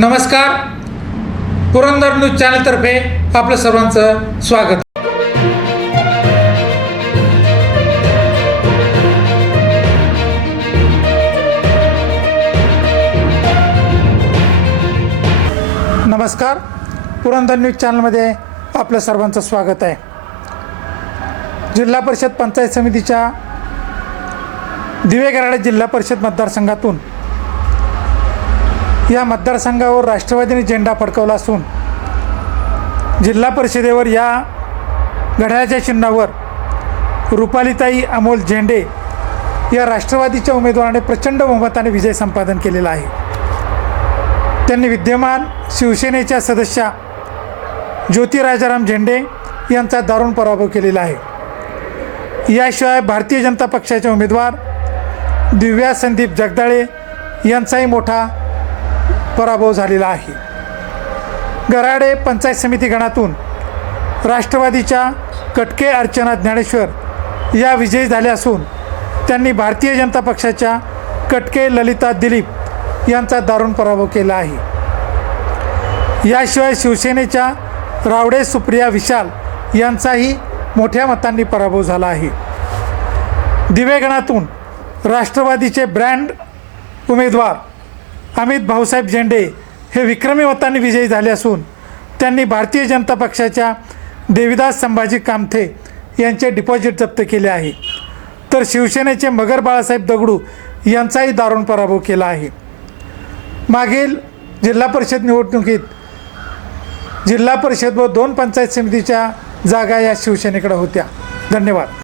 नमस्कार. पुरंदर न्यूज चॅनलतर्फे आपलं सर्वांचं स्वागत. नमस्कार. पुरंदर न्यूज चॅनलमध्ये आपलं सर्वांचं स्वागत आहे. जिल्हा परिषद पंचायत समितीच्या दिवे गराडे जिल्हा परिषद मतदारसंघातून या मतदारसंघावर राष्ट्रवादीने झेंडा फडकवला असून जिल्हा परिषदेवर या घड्याळाच्या चिन्हावर रुपालीताई अमोल झेंडे या राष्ट्रवादीच्या उमेदवाराने प्रचंड बहुमताने विजय संपादन केलेला आहे. त्यांनी विद्यमान शिवसेनेच्या सदस्या ज्योती राजाराम झेंडे यांचा दारुण पराभव केलेला आहे. याशिवाय भारतीय जनता पक्षाचे उमेदवार दिव्या संदीप जगदाळे यांचाही मोठा पराभव झालेला आहे. गराडे पंचायत समिती गणातून राष्ट्रवादीच्या कटके अर्चना ज्ञानेश्वर या विजयी झाल्या असून त्यांनी भारतीय जनता पक्षाच्या कटके ललिता दिलीप यांचा दारुण पराभव केला आहे. याशिवाय शिवसेनेच्या रावडे सुप्रिया विशाल यांचाही मोठ्या मतांनी पराभव झाला आहे. दिवे गणातून राष्ट्रवादीचे ब्रँड उमेदवार अमित भाऊसाहेब झेंडे हे विक्रमी मतांनी विजयी झाले असून त्यांनी भारतीय जनता पक्षाच्या देवीदास संभाजी कामथे यांचे डिपॉझिट जप्त केले आहे. तर शिवसेनेचे मगर बाळासाहेब दगडू यांचाही दारुण पराभव केला आहे. मागील जिल्हा परिषद निवडणुकीत जिल्हा परिषद व 2 पंचायत समितीच्या जागा या शिवसेनेकडे होत्या. धन्यवाद.